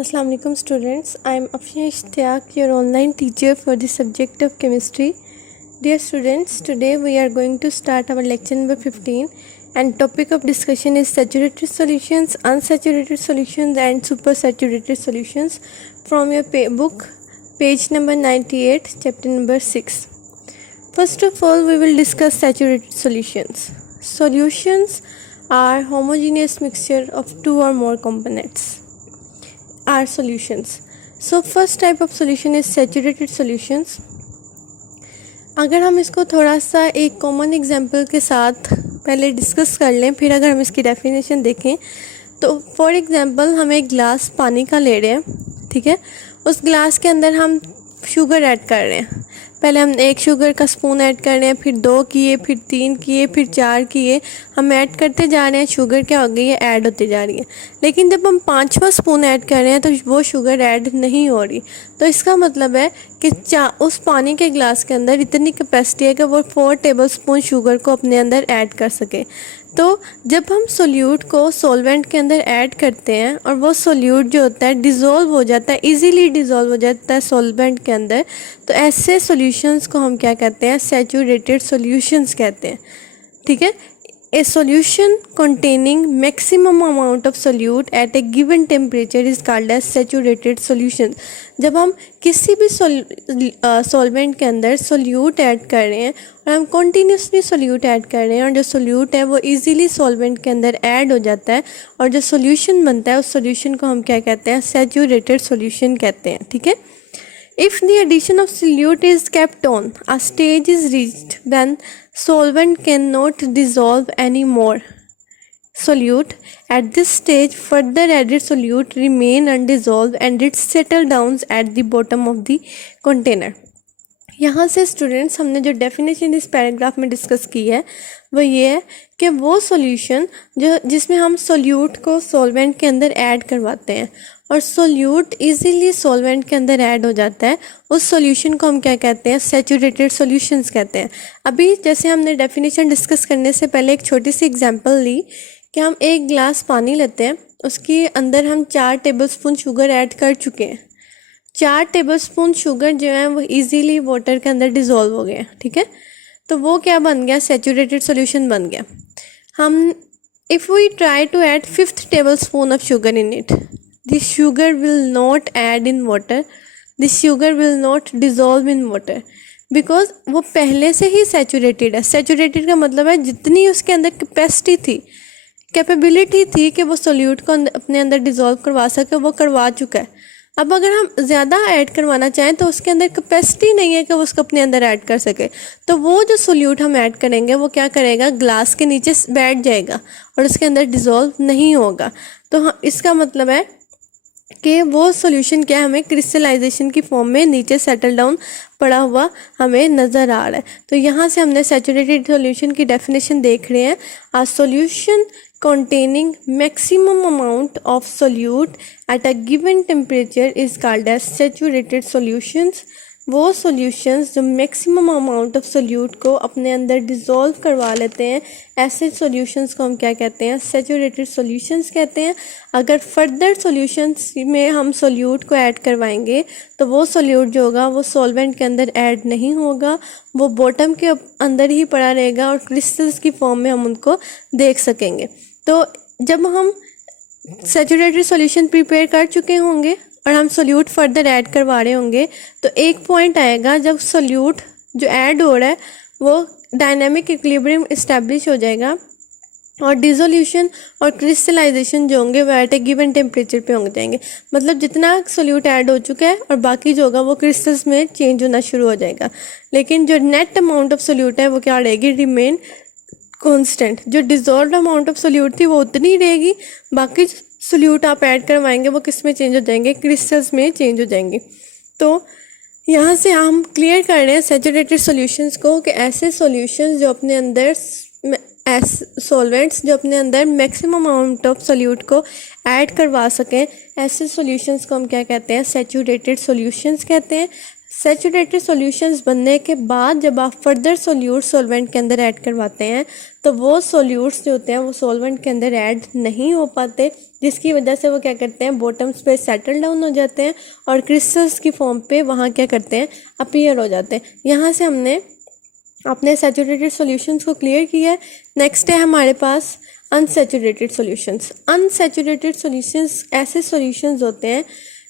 Assalamu alaikum students. I am Afshin Ishtiaq, your online teacher for the subject of chemistry. Dear students, today we are going to start our lecture number 15 and topic of discussion is saturated solutions, unsaturated solutions and supersaturated solutions from your book page number 98 chapter number 6. First of all, we will discuss saturated solutions. Solutions are homogeneous mixture of two or more components. Are solutions. So first type of solution is saturated solutions. अगर हम इसको थोड़ा सा एक common example के साथ पहले discuss कर लें, फिर अगर हम इसकी डेफिनेशन देखें तो फॉर एग्जांपल हम एक गिलास पानी का ले रहे हैं, ठीक है। उस गिलास के अंदर हम शुगर ऐड कर रहे हैं। पहले हम एक शुगर का स्पून ऐड कर रहे हैं, फिर 2 किए, फिर 3 किए, फिर 4 किए, हम ऐड करते जा रहे हैं। शुगर क्या हो गई है, ऐड होती जा रही है। लेकिन जब हम 5वां स्पून ऐड कर रहे हैं तो वो शुगर ऐड नहीं हो रही। तो इसका मतलब है कि उस पानी के गिलास के अंदर इतनी कैपेसिटी है कि वो 4 टेबलस्पून शुगर को अपने अंदर ऐड कर सके। तो जब हम सोल्यूट को सॉल्वेंट के अंदर ऐड करते हैं और वो सोल्यूट जो होता है डिज़ोल्व हो जाता है, इजीली डिज़ोल्व हो जाता है सॉल्वेंट के अंदर, तो ऐसे सॉल्यूशंस को हम क्या कहते हैं, सैचुरेटेड सॉल्यूशंस कहते हैं, ठीक है। A solution containing maximum amount of solute at a given temperature is called as saturated solution. जब हम किसी भी सॉल्वेंट के अंदर सोल्यूट ऐड कर रहे हैं और हम कंटिन्यूसली सोल्यूट ऐड कर रहे हैं और जो सोल्यूट है वो इजीली सॉल्वेंट के अंदर ऐड हो जाता है और जो सोल्यूशन बनता है उस सोल्यूशन को हम क्या कहते हैं, सैचुरेटेड सोल्यूशन कहते हैं, ठीक है। If the addition of solute is kept on, a stage is reached when solvent cannot dissolve any more solute. At this stage, further added solute remain undissolved and it settle down at the bottom of the container. यहाँ से students हमने जो definition इस paragraph में discuss की है वो ये है कि वो सॉल्यूशन जिसमें हम सोल्यूट को सॉल्वेंट के अंदर ऐड करवाते हैं और सोल्यूट इजीली सॉल्वेंट के अंदर ऐड हो जाता है, उस सॉल्यूशन को हम क्या कहते हैं, सैचुरेटेड सॉल्यूशंस कहते हैं। अभी जैसे हमने डेफिनेशन डिस्कस करने से पहले एक छोटी सी एग्जांपल ली कि हम एक गिलास पानी लेते हैं, उसके अंदर हम 4 टेबलस्पून शुगर ऐड कर चुके हैं। 4 टेबलस्पून शुगर जो है वो इजीली वाटर के अंदर डिज़ोल्व हो गया, ठीक है। तो वो क्या बन गया, सैचुरेटेड सॉल्यूशन बन गया। हम if we try to add 5th tablespoon of sugar in it, the sugar will not add in water, the sugar will not dissolve in water because वो पहले से ही सैचुरेटेड है। सैचुरेटेड का मतलब है जितनी उसके अंदर कैपेसिटी थी, कैपेबिलिटी थी कि वो सोल्यूट को अपने अंदर डिज़ोल्व करवा सके, वो करवा चुका है। अब अगर हम ज़्यादा ऐड करवाना चाहें तो उसके अंदर कैपेसिटी नहीं है कि वो उसको अपने अंदर ऐड कर सके, तो वो जो सोल्यूट हम ऐड करेंगे वो क्या करेगा, ग्लास के नीचे बैठ जाएगा और उसके अंदर डिज़ोल्व नहीं होगा। तो इसका मतलब है कि वो सॉल्यूशन क्या हमें क्रिस्टलाइजेशन की फॉर्म में नीचे सेटल डाउन पड़ा हुआ हमें नज़र आ रहा है। तो यहाँ से हमने सैचुरेटेड सॉल्यूशन की डेफिनेशन देख रहे हैं, आ solution containing maximum amount of solute at a given temperature is called as saturated solutions. वो सॉल्यूशंस जो मैक्सिमम अमाउंट ऑफ सोल्यूट को अपने अंदर डिज़ोल्व करवा लेते हैं, ऐसे सॉल्यूशंस को हम क्या कहते हैं, सैचुरेटेड सॉल्यूशंस कहते हैं। अगर फर्दर सॉल्यूशंस में हम सोल्यूट को ऐड करवाएंगे तो वो सोल्यूट जो होगा वो सॉल्वेंट के अंदर ऐड नहीं होगा, वो बॉटम के अंदर ही पड़ा रहेगा और क्रिस्टल्स की फॉर्म में हम उनको देख सकेंगे। तो जब हम सैचुरेटेड सॉल्यूशन प्रिपेयर कर चुके होंगे और हम सोल्यूट फर्दर ऐड करवा रहे होंगे तो एक पॉइंट आएगा जब सोल्यूट जो ऐड हो रहा है वो डायनामिक इक्विलिब्रियम इस्टेब्लिश हो जाएगा और डिसोल्यूशन और क्रिस्टलाइजेशन जो होंगे वो एट ए गिवन टेम्परेचर पे होंगे जाएंगे। मतलब जितना सोल्यूट ऐड हो चुका है और बाकी जो होगा वो क्रिस्टल्स में चेंज होना शुरू हो जाएगा, लेकिन जो नेट अमाउंट ऑफ सोल्यूट है वो क्या रहेगी, रिमेन कॉन्स्टेंट। जो डिज़ोल्व अमाउंट ऑफ सोल्यूट थी वो उतनी रहेगी, बाकी सोल्यूट आप ऐड करवाएंगे वो किस में चेंज हो जाएंगे, क्रिस्टल्स में चेंज हो जाएंगे। तो यहाँ से हम क्लियर कर रहे हैं सैचुरेटेड सॉल्यूशंस को कि ऐसे सॉल्यूशंस जो अपने अंदर सॉल्वेंट्स जो अपने अंदर मैक्सिमम अमाउंट ऑफ सोल्यूट को ऐड करवा सकें, ऐसे सॉल्यूशंस को हम क्या कहते हैं, सैचुरेटेड सॉल्यूशंस कहते हैं। सैचुरेटेड सॉल्यूशंस बनने के बाद जब आप फर्दर सोल्यूट सॉल्वेंट के अंदर ऐड करवाते हैं तो वो सोल्यूट्स जो होते हैं वो सॉल्वेंट के अंदर ऐड नहीं हो पाते, जिसकी वजह से वो क्या करते हैं, बॉटम्स पे सेटल डाउन हो जाते हैं और क्रिस्टल्स की फॉर्म पे वहाँ क्या करते हैं, अपीयर हो जाते हैं। यहाँ से हमने अपने सैचुरेटेड सॉल्यूशंस को क्लियर किया है। नेक्स्ट है हमारे पास अनसैचुरेटेड सॉल्यूशंस। अनसैचुरेटेड सॉल्यूशंस ऐसे सॉल्यूशंस होते हैं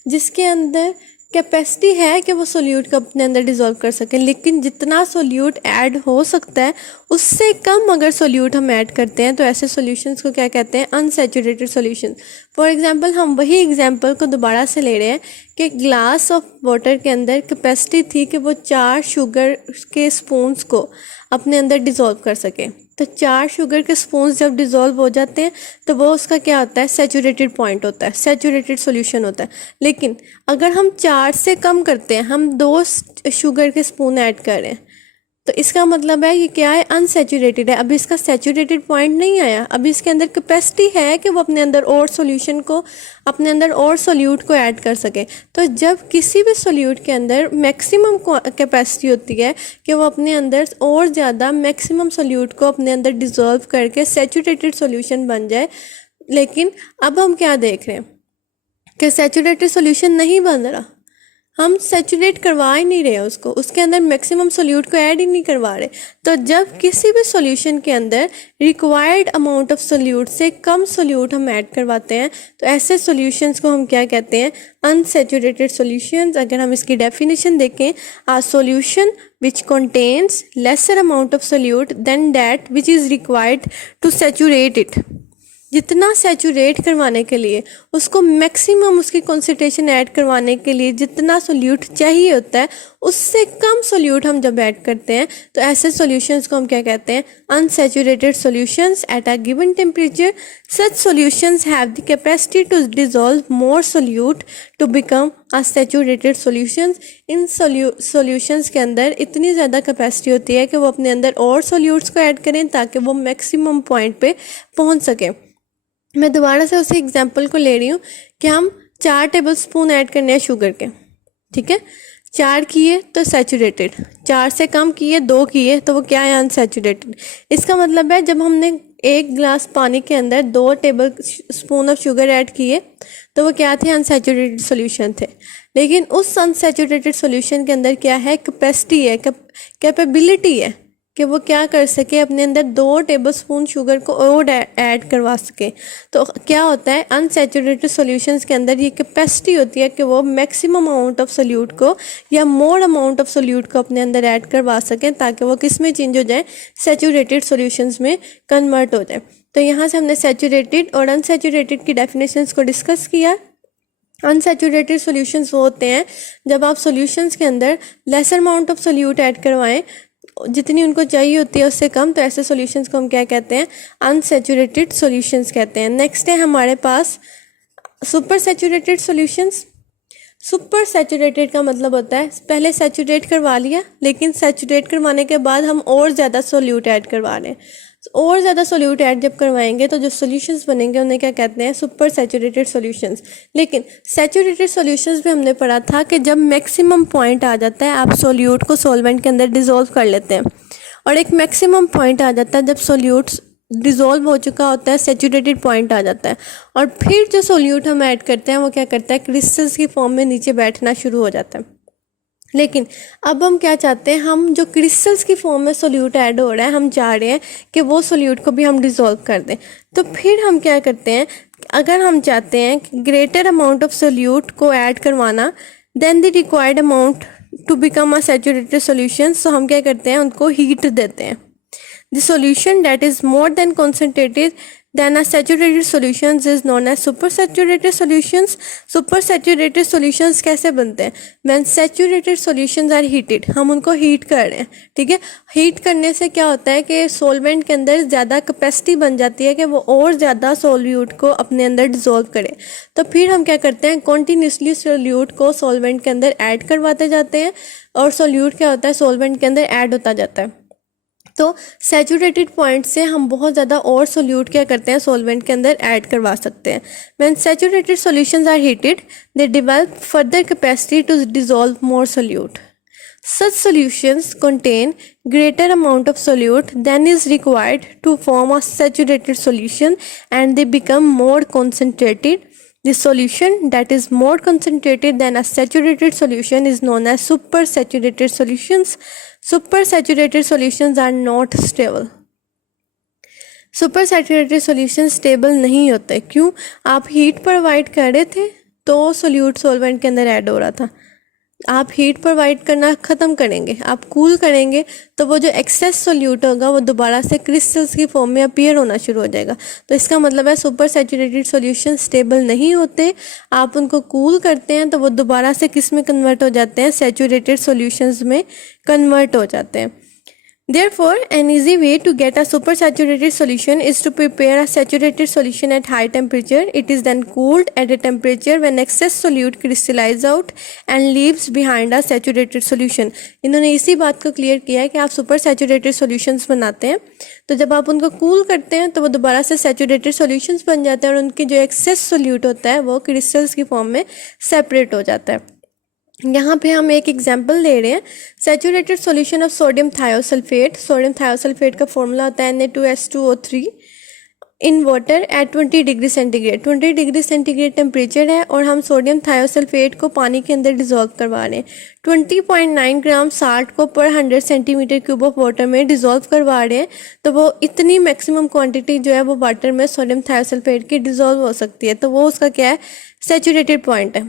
जिसके अंदर कैपेसिटी है कि वो सोल्यूट को अपने अंदर डिज़ोल्व कर सकें, लेकिन जितना सोल्यूट ऐड हो सकता है उससे कम अगर सोल्यूट हम ऐड करते हैं तो ऐसे सॉल्यूशंस को क्या कहते हैं, अनसैचुरेटेड सॉल्यूशंस। फॉर एग्जांपल हम वही एग्जांपल को दोबारा से ले रहे हैं कि ग्लास ऑफ वाटर के अंदर कैपेसिटी थी कि वो 4 शुगर के स्पून्स को अपने अंदर डिज़ोल्व कर सके। तो 4 शुगर के स्पून्स जब डिज़ोल्व हो जाते हैं तो वो उसका क्या होता है, सैचुरेटेड पॉइंट होता है, सैचुरेटेड सॉल्यूशन होता है। लेकिन अगर हम 4 से कम करते हैं, हम 2 शुगर के स्पून ऐड कर रहे हैं, तो इसका मतलब है ये क्या है, अनसैचुरेटेड है। अभी इसका सैचुरेटेड पॉइंट नहीं आया, अभी इसके अंदर कैपेसिटी है कि वो अपने अंदर और सॉल्यूशन को, अपने अंदर और सोल्यूट को ऐड कर सके। तो जब किसी भी सोल्यूट के अंदर मैक्सिमम कैपेसिटी होती है कि वो अपने अंदर और ज़्यादा मैक्सिमम सोल्यूट को अपने अंदर डिज़ोल्व करके सैचुरेटेड सॉल्यूशन बन जाए, लेकिन अब हम क्या देख रहे हैं कि सैचुरेटेड सॉल्यूशन नहीं बन रहा, हम सैचुरेट करवा ही नहीं रहे उसको, उसके अंदर मैक्सिमम सोल्यूट को ऐड ही नहीं करवा रहे। तो जब किसी भी सॉल्यूशन के अंदर रिक्वायर्ड अमाउंट ऑफ सोल्यूट से कम सोल्यूट हम ऐड करवाते हैं तो ऐसे सॉल्यूशंस को हम क्या कहते हैं, अनसैचुरेटेड सॉल्यूशंस। अगर हम इसकी डेफिनेशन देखें, आ solution which contains lesser amount of solute than that which is required to saturate it। जितना सैचुरेट करवाने के लिए उसको मैक्सिमम उसकी कॉन्सेंट्रेशन ऐड करवाने के लिए जितना सोल्यूट चाहिए होता है उससे कम सोल्यूट हम जब ऐड करते हैं तो ऐसे सॉल्यूशंस को हम क्या कहते हैं, unsaturated solutions at a given temperature. Such solutions have the capacity to dissolve more solute to become a saturated solutions. इन सॉल्यूशंस के अंदर इतनी ज़्यादा कैपेसिटी होती है कि वो अपने अंदर और सोल्यूट्स को ऐड करें ताकि वो मैक्सिमम पॉइंट पे पहुंच सके। मैं दोबारा से उसी एग्जांपल को ले रही हूँ कि हम 4 टेबल स्पून ऐड करने हैं शुगर के, ठीक है। 4 किए तो सैचुरेटेड, 4 से कम किए, 2 किए तो वो क्या है, अनसैचुरेटेड। इसका मतलब है जब हमने 1 गिलास पानी के अंदर 2 table spoon of sugar add किए तो वो क्या थे, अनसैचुरेटेड सॉल्यूशन थे। लेकिन उस अनसैचुरेटेड सॉल्यूशन के अंदर क्या है, कैपेसिटी है, कैपेबिलिटी है कि वो क्या कर सके, अपने अंदर 2 टेबल स्पून शुगर को और ऐड करवा सके। तो क्या होता है, अनसैचुरेटेड सॉल्यूशंस के अंदर ये कैपेसिटी होती है कि वो मैक्सिमम अमाउंट ऑफ सोल्यूट को या मोर अमाउंट ऑफ सोल्यूट को अपने अंदर ऐड करवा सकें ताकि वो किस में चेंज हो जाए, सैचुरेटेड सॉल्यूशंस में कन्वर्ट हो जाए। तो यहाँ से हमने सैचुरेटेड और अनसैचुरेटेड की डेफिनेशंस को डिस्कस किया। अनसैचुरेटेड सॉल्यूशंस वो होते हैं जब आप सॉल्यूशंस के अंदर lesser amount of solute add करवाएं, जितनी उनको चाहिए होती है उससे कम, तो ऐसे सॉल्यूशंस को हम क्या कहते हैं, अनसैचुरेटेड सॉल्यूशंस कहते हैं। नेक्स्ट है हमारे पास super saturated solutions. Super saturated का मतलब होता है पहले सैचुरेट करवा लिया, लेकिन सैचुरेट करवाने के बाद हम और ज़्यादा सोल्यूट ऐड करवा रहे हैं। और ज़्यादा सोल्यूट ऐड जब करवाएंगे तो जो सॉल्यूशंस बनेंगे उन्हें क्या कहते हैं, सुपर सैचुरेटेड सॉल्यूशंस। लेकिन सैचुरेटेड सॉल्यूशंस भी हमने पढ़ा था कि जब मैक्सिमम पॉइंट आ जाता है आप सोल्यूट को सॉल्वेंट के अंदर डिज़ोल्व कर लेते हैं, और एक मैक्सिमम पॉइंट आ जाता है जब सोल्यूट डिज़ोल्व हो चुका होता है, सैचुरेटेड पॉइंट आ जाता है, और फिर जो सोल्यूट हम ऐड करते हैं वो क्या करता है, क्रिस्टल्स की फॉर्म में नीचे बैठना शुरू हो जाता है। लेकिन अब हम क्या चाहते हैं, हम जो क्रिस्टल्स की फॉर्म में सोल्यूट ऐड हो रहा है हम चाह रहे हैं कि वो सोल्यूट को भी हम डिज़ोल्व कर दें। तो फिर हम क्या करते हैं, अगर हम चाहते हैं कि ग्रेटर अमाउंट ऑफ सोल्यूट को ऐड करवाना then the required amount to become a saturated solution, तो हम क्या करते हैं, उनको हीट देते हैं। The solution that is more than concentrated then a saturated solutions is known as supersaturated solutions। supersaturated solutions कैसे बनते हैं, when saturated solutions are heated, हम उनको हीट कर रहे हैं, ठीक है। हीट करने से क्या होता है कि सॉल्वेंट के अंदर ज़्यादा कैपेसिटी बन जाती है कि वो और ज़्यादा सोल्यूट को अपने अंदर डिसॉल्व करे। तो फिर हम क्या करते हैं, कॉन्टीन्यूसली सोल्यूट को सॉल्वेंट के अंदर ऐड करवाते जाते हैं, और सोल्यूट क्या होता है, सॉल्वेंट के अंदर ऐड होता जाता है। तो सैचुरेटेड पॉइंट से हम बहुत ज़्यादा और सोल्यूट क्या करते हैं, सॉल्वेंट के अंदर ऐड करवा सकते हैं। When saturated solutions are heated they develop further capacity to dissolve more solute. Such solutions contain greater amount of solute than is required to form a saturated solution, and they become more concentrated. The solution that is more concentrated than a saturated solution is known as supersaturated solutions. Supersaturated solutions are not stable. Super saturated solution stable नहीं होते. क्यों? आप heat provide कर रहे थे तो solute solvent के अंदर ऐड हो रहा था. आप हीट प्रोवाइड करना ख़त्म करेंगे, आप कूल करेंगे, तो वो जो एक्सेस सोल्यूट होगा वो दोबारा से क्रिस्टल्स की फॉर्म में अपीयर होना शुरू हो जाएगा. तो इसका मतलब है सुपर सैचुरेटेड सॉल्यूशन स्टेबल नहीं होते. आप उनको कूल करते हैं तो वो दोबारा से किस में कन्वर्ट हो जाते हैं? सैचुरेटेड सॉल्यूशंस में कन्वर्ट हो जाते हैं. Therefore, an easy way to get a supersaturated solution is to prepare a saturated solution at high temperature. It is then cooled at a temperature when excess solute crystallizes out and leaves behind a saturated solution. इन्होंने इसी बात को clear किया है कि आप super saturated solutions बनाते हैं तो जब आप उनको कूल करते हैं तो वो दोबारा से सैचुरेटेड सॉल्यूशंस बन जाते हैं और उनकी जो एक्सेस सोल्यूट होता है वो क्रिस्टल्स की फॉर्म में सेपरेट हो जाता है. यहाँ पे हम एक एग्जांपल ले रहे हैं. Saturated solution of sodium thiosulphate. Sodium thiosulphate का फॉर्मूला होता है Na2S2O3 in water at 20 degree centigrade. 20 degree centigrade temperature है और हम सोडियम थायोसल्फेट को पानी के अंदर डिज़ोल्व करवा रहे हैं. 20.9 ग्राम साल्ट को पर 100 सेंटीमीटर क्यूब ऑफ वाटर में डिज़ोल्व करवा रहे हैं. तो वो इतनी मैक्सिमम क्वांटिटी जो है वो वाटर में सोडियम थायोसल्फेट की डिज़ोल्व हो सकती है. तो वो उसका क्या है? सैचुरेटेड पॉइंट है.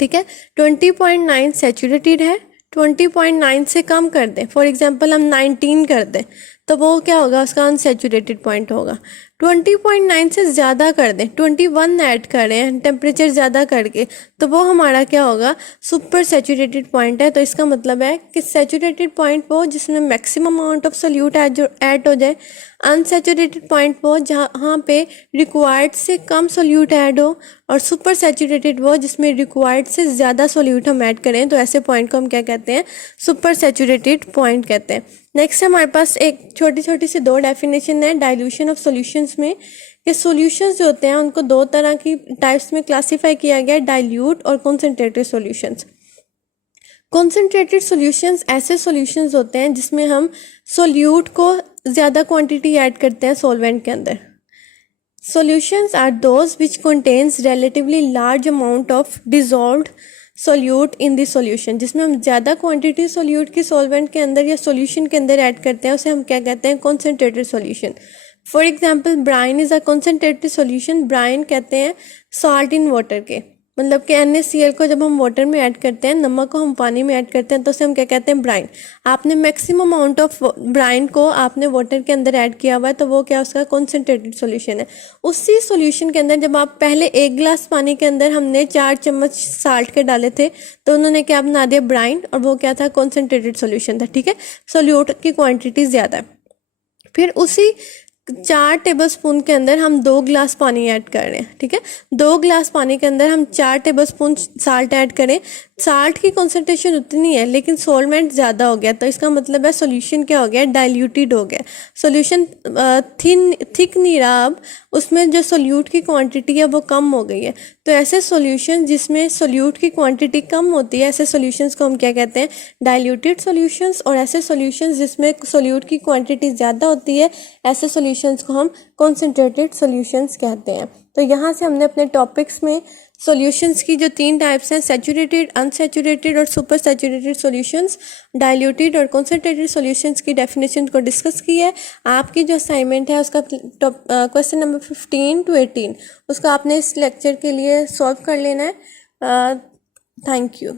ठीक है, 20.9 सैचुरेटेड है. 20.9 से कम कर दें, फॉर एग्जांपल हम 19 कर दें, तो वो क्या होगा? उसका अनसैचुरेटेड पॉइंट होगा. 20.9 से ज़्यादा कर दें, 21 ऐड करें टेम्परेचर ज़्यादा करके, तो वो हमारा क्या होगा? सुपर सैचुरेटेड पॉइंट है. तो इसका मतलब है कि सैचुरेटेड पॉइंट वो जिसमें maximum amount of solute add हो जाए. अनसैचुरेटेड पॉइंट वो जहाँ पे रिक्वायर्ड से कम सोल्यूट ऐड हो, और सुपर सैचुरेटेड वो जिसमें रिक्वायर्ड से ज़्यादा सोल्यूट हम ऐड करें. तो ऐसे पॉइंट को हम क्या कहते हैं? सुपर सैचुरेटेड पॉइंट कहते हैं. नेक्स्ट हमारे पास एक छोटी छोटी सी दो डेफिनेशन है डाइल्यूशन ऑफ सॉल्यूशंस में, कि सॉल्यूशंस जो होते हैं उनको दो तरह की टाइप्स में क्लासीफाई किया गया है, डाइल्यूट और कॉन्सेंट्रेटेड सॉल्यूशंस. कॉन्सेंट्रेटेड सॉल्यूशंस ऐसे सॉल्यूशंस होते हैं जिसमें हम सोल्यूट को ज़्यादा क्वांटिटी ऐड करते हैं सॉल्वेंट के अंदर. Solutions are those which contains relatively large amount of dissolved solute in the solution. जिसमें हम ज़्यादा क्वांटिटी सोल्यूट की सॉल्वेंट के अंदर या सॉल्यूशन के अंदर ऐड करते हैं, उसे हम क्या कहते हैं? Concentrated solution. For example brine is a concentrated solution. Brine कहते हैं सॉल्ट इन वाटर के, मतलब कि NaCl को जब हम वाटर में ऐड करते हैं, नमक को हम पानी में ऐड करते हैं, तो उसे हम क्या कहते हैं? ब्राइन. आपने मैक्सिमम अमाउंट ऑफ ब्राइन को आपने वाटर के अंदर ऐड किया हुआ है, तो वो क्या? उसका कॉन्सेंट्रेटेड सॉल्यूशन है. उसी सॉल्यूशन के अंदर जब आप पहले 1 गिलास पानी के अंदर हमने 4 चम्मच साल्ट के डाले थे, तो उन्होंने क्या बना दिया? ब्राइन. और वो क्या था? कॉन्सेंट्रेटेड सॉल्यूशन था. ठीक है, सोल्यूट की क्वांटिटी ज़्यादा है. फिर उसी 4 टेबलस्पून के अंदर हम 2 गिलास पानी ऐड कर रहे हैं. ठीक है, 2 गिलास पानी के अंदर हम 4 टेबलस्पून साल्ट ऐड करें. साल्ट की कॉन्सेंट्रेशन उतनी है लेकिन सॉल्वेंट ज़्यादा हो गया, तो इसका मतलब है सॉल्यूशन क्या हो गया? डाइल्यूटेड हो गया. सॉल्यूशन थिक नहीं रहा, अब उसमें जो सोल्यूट की क्वांटिटी है वो कम हो गई है. तो ऐसे सॉल्यूशन जिसमें सोल्यूट की क्वांटिटी कम होती है, ऐसे सॉल्यूशंस को हम क्या कहते हैं? Diluted solutions. और ऐसे सॉल्यूशंस जिसमें सोल्यूट की क्वांटिटी ज़्यादा होती है, ऐसे सॉल्यूशंस को हम कॉन्सेंट्रेटेड सॉल्यूशंस कहते हैं. तो यहाँ से हमने अपने टॉपिक्स में सॉल्यूशंस की जो 3 टाइप्स हैं, सैचुरेटेड, अनसैचुरेटेड और सुपर सैचुरेटेड सॉल्यूशंस, डाइल्यूटेड और कॉन्सेंट्रेटेड सॉल्यूशंस की डेफिनेशन को डिस्कस की है. आपकी जो असाइनमेंट है उसका क्वेश्चन नंबर 15 to 18 उसका आपने इस लेक्चर के लिए सॉल्व कर लेना है. Thank you.